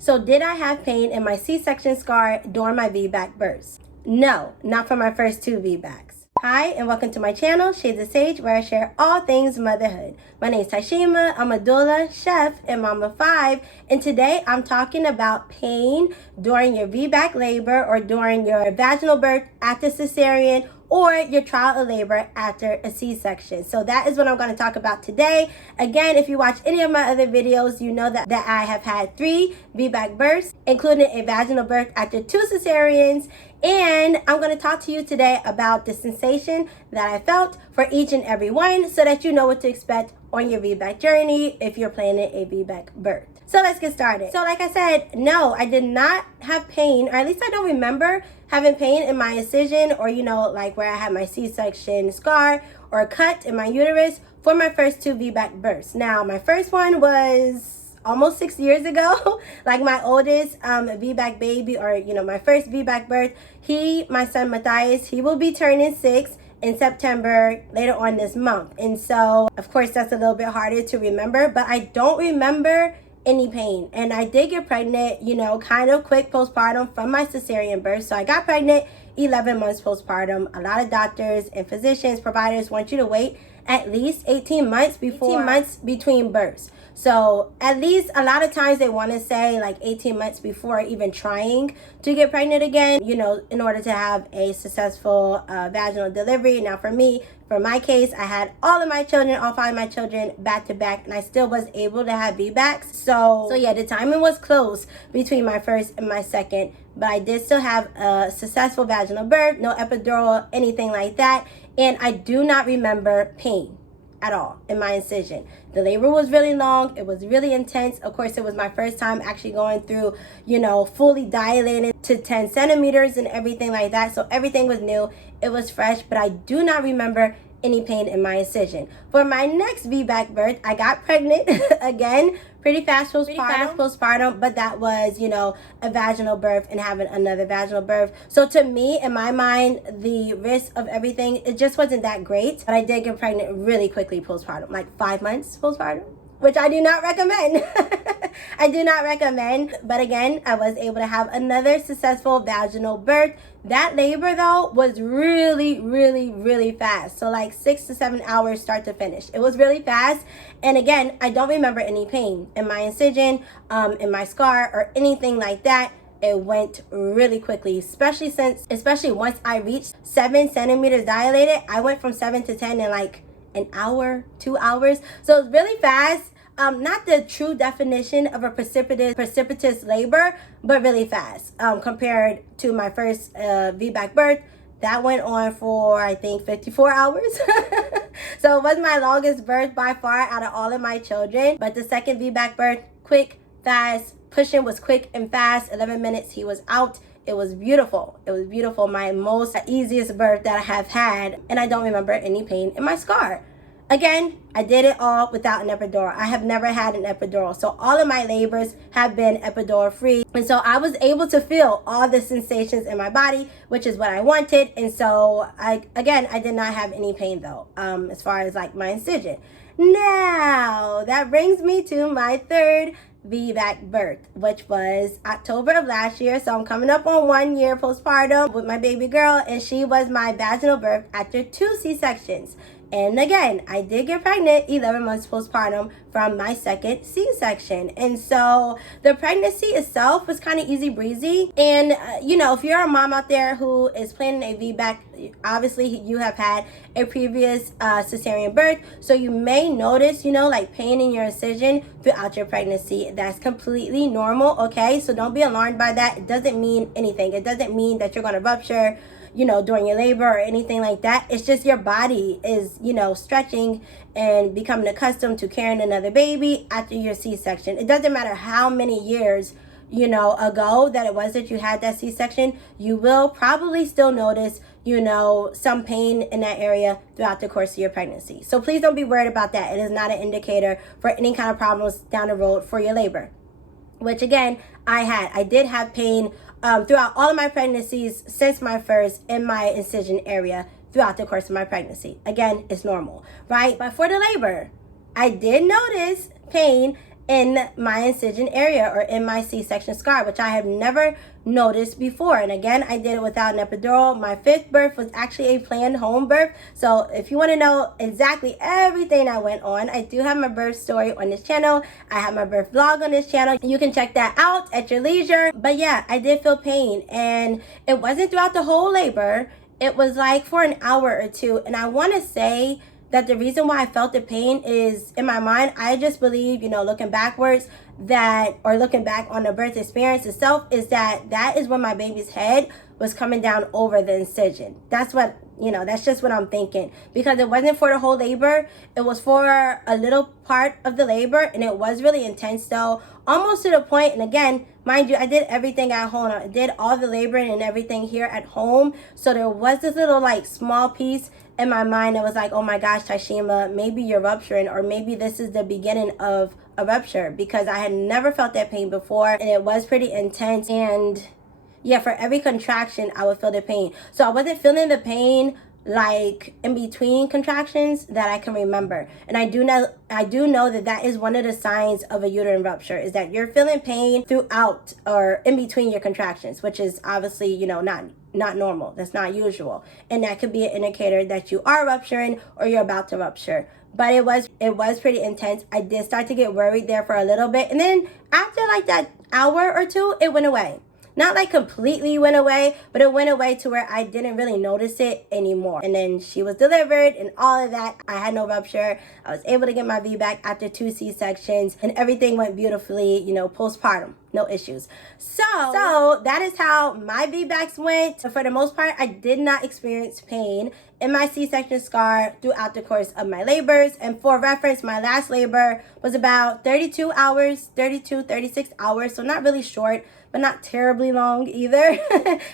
So did I have pain in my C-section scar during my VBAC births? No, not for my first 2 VBACs. Hi, and welcome to my channel, Shades of Sage, where I share all things motherhood. My name is Taishima, I'm a doula, chef, and mom of 5, and today I'm talking about pain during your VBAC labor or during your vaginal birth after cesarean or your trial of labor after a C-section. So that is what I'm going to talk about today. Again, if you watch any of my other videos, you know that I have had 3 VBAC births, including a vaginal birth after 2 cesareans. And I'm going to talk to you today about the sensation that I felt for each and every one so that you know what to expect on your VBAC journey if you're planning a VBAC birth. So let's get started. So like I said, no, I did not have pain, or at least I don't remember having pain in my incision or, like where I had my C-section scar or cut in my uterus for my first 2 VBAC births. Now, my first one was almost 6 years ago. Like my oldest VBAC baby, or, my first VBAC birth, my son Matthias, he will be turning 6 in September later on this month. And so, of course, that's a little bit harder to remember, but I don't remember any pain. And I did get pregnant, kind of quick postpartum from my cesarean birth. So I got pregnant 11 months postpartum. A lot of doctors and physicians, providers want you to wait at least 18 months between births. So at least a lot of times they want to say like 18 months before even trying to get pregnant again, in order to have a successful vaginal delivery. Now for me, for my case, I had all 5 of my children back to back, and I still was able to have VBACs. So yeah, the timing was close between my first and my second, but I did still have a successful vaginal birth, no epidural, anything like that. And I do not remember pain at all in my incision. The labor was really long. It was really intense. Of course, it was my first time actually going through, fully dilated to 10 centimeters and everything like that. So everything was new. It was fresh, but I do not remember any pain in my incision. For my next VBAC birth, I got pregnant again, pretty fast postpartum, but that was, a vaginal birth and having another vaginal birth. So to me, in my mind, the risk of everything, it just wasn't that great. But I did get pregnant really quickly postpartum, like 5 months postpartum, which I do not recommend. I do not recommend. But again, I was able to have another successful vaginal birth. That labor though was really, really, really fast. So like 6 to 7 hours start to finish. It was really fast. And again, I don't remember any pain in my incision, in my scar or anything like that. It went really quickly, especially once I reached 7 centimeters dilated. I went from 7 to 10 in like an hour, 2 hours. So it's really fast. Not the true definition of a precipitous labor, but really fast compared to my first VBAC birth. That went on for, I think, 54 hours. So it was my longest birth by far out of all of my children. But the second VBAC birth, quick, fast, pushing was quick and fast. 11 minutes, he was out. It was beautiful. It was beautiful. My most easiest birth that I have had. And I don't remember any pain in my scar. Again, I did it all without an epidural. I have never had an epidural. So all of my labors have been epidural free. And so I was able to feel all the sensations in my body, which is what I wanted. And so I did not have any pain though, as far as like my incision. Now, that brings me to my third VBAC birth, which was October of last year. So I'm coming up on 1 year postpartum with my baby girl, and she was my vaginal birth after 2 C-sections. And again, I did get pregnant 11 months postpartum from my second C-section. And so the pregnancy itself was kind of easy breezy. And, if you're a mom out there who is planning a VBAC, obviously you have had a previous cesarean birth. So you may notice, like pain in your incision throughout your pregnancy. That's completely normal, okay? So don't be alarmed by that. It doesn't mean anything. It doesn't mean that you're going to rupture during your labor or anything like that. It's just your body is, stretching and becoming accustomed to carrying another baby after your C-section. It doesn't matter how many years, ago that it was that you had that C-section, you will probably still notice, some pain in that area throughout the course of your pregnancy. So please don't be worried about that. It is not an indicator for any kind of problems down the road for your labor, which again, I did have pain throughout all of my pregnancies since my first in my incision area throughout the course of my pregnancy. Again, it's normal, right? But for the labor, I did notice pain in my incision area or in my C-section scar, which I have never noticed before. And again, I did it without an epidural. My 5th birth was actually a planned home birth. So if you want to know exactly everything that went on, I do have my birth story on this channel. I have my birth vlog on this channel. You can check that out at your leisure. But yeah, I did feel pain, and it wasn't throughout the whole labor. It was like for an hour or two. And I want to say that the reason why I felt the pain is, in my mind, I just believe, looking backwards, or looking back on the birth experience itself, is that is when my baby's head was coming down over the incision. That's what, that's just what I'm thinking. Because it wasn't for the whole labor. It was for a little part of the labor, and it was really intense though. Almost to the point, and again, mind you, I did everything at home. I did all the laboring and everything here at home. So there was this little small piece in my mind that was like, oh my gosh, Tashima, maybe you're rupturing, or maybe this is the beginning of a rupture, because I had never felt that pain before, and it was pretty intense. And yeah, for every contraction, I would feel the pain. So I wasn't feeling the pain in between contractions that I can remember. And I do know that is one of the signs of a uterine rupture, is that you're feeling pain throughout or in between your contractions, which is obviously, not normal. That's not usual. And that could be an indicator that you are rupturing or you're about to rupture. But it was pretty intense. I did start to get worried there for a little bit. And then after that hour or two, it went away. Not completely went away, but it went away to where I didn't really notice it anymore. And then she was delivered and all of that. I had no rupture. I was able to get my VBAC after 2 C-sections, and everything went beautifully, postpartum. No issues. So that is how my VBACs went. For the most part, I did not experience pain in my C-section scar throughout the course of my labors. And for reference, my last labor was about 36 hours. So not really short, but not terribly long either.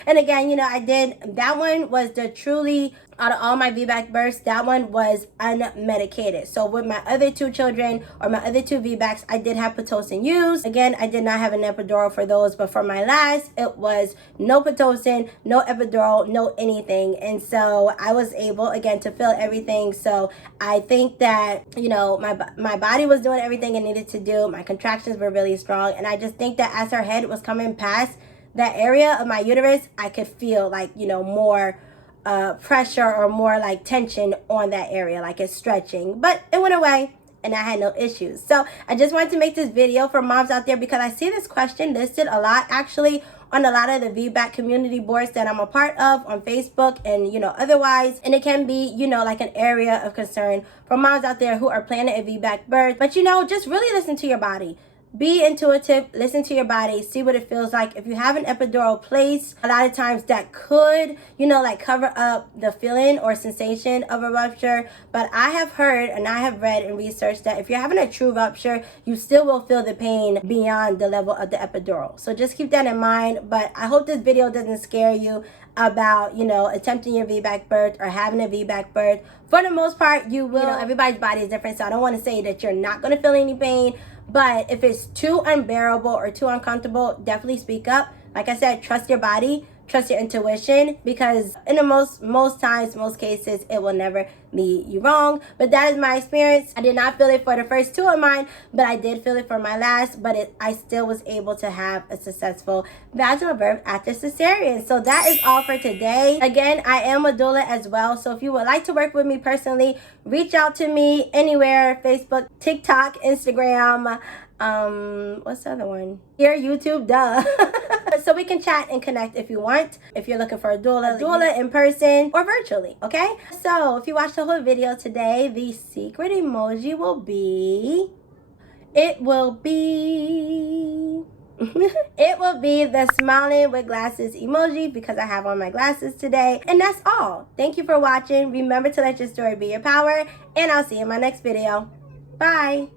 And again, I did, that one was the truly, out of all my VBAC births, that one was unmedicated. So with my other 2 children, or my other 2 VBACs, I did have Pitocin used. Again, I did not have an epidural for those, but for my last, it was no Pitocin, no epidural, no anything. And so I was able, again, to feel everything. So I think that, my body was doing everything it needed to do. My contractions were really strong. And I just think that as her head was coming past that area of my uterus, I could feel more pressure or more tension on that area, it's stretching. But it went away and I had no issues. So I just wanted to make this video for moms out there, because I see this question listed a lot actually on a lot of the VBAC community boards that I'm a part of on Facebook and otherwise. And it can be an area of concern for moms out there who are planning a VBAC birth. But just really listen to your body. Be intuitive, listen to your body, see what it feels like. If you have an epidural placed, a lot of times that could, cover up the feeling or sensation of a rupture. But I have heard and I have read and researched that if you're having a true rupture, you still will feel the pain beyond the level of the epidural. So just keep that in mind. But I hope this video doesn't scare you about, attempting your VBAC birth or having a VBAC birth. For the most part, you will. Everybody's body is different, so I don't want to say that you're not going to feel any pain. But if it's too unbearable or too uncomfortable, definitely speak up. Like I said, trust your body, trust your intuition, because in the most cases, it will never lead you wrong. But that is my experience. I did not feel it for the first 2 of mine, but I did feel it for my last. But I still was able to have a successful vaginal birth after cesarean. So that is all for today. Again, I am a doula as well. So if you would like to work with me personally, reach out to me anywhere: Facebook, TikTok, Instagram, what's the other one? Here, YouTube, duh. So we can chat and connect if you want. If you're looking for a doula in person or virtually, okay? So if you watched the whole video today, the secret emoji will be, it will be the smiling with glasses emoji, because I have on my glasses today. And that's all. Thank you for watching. Remember to let your story be your power, and I'll see you in my next video. Bye.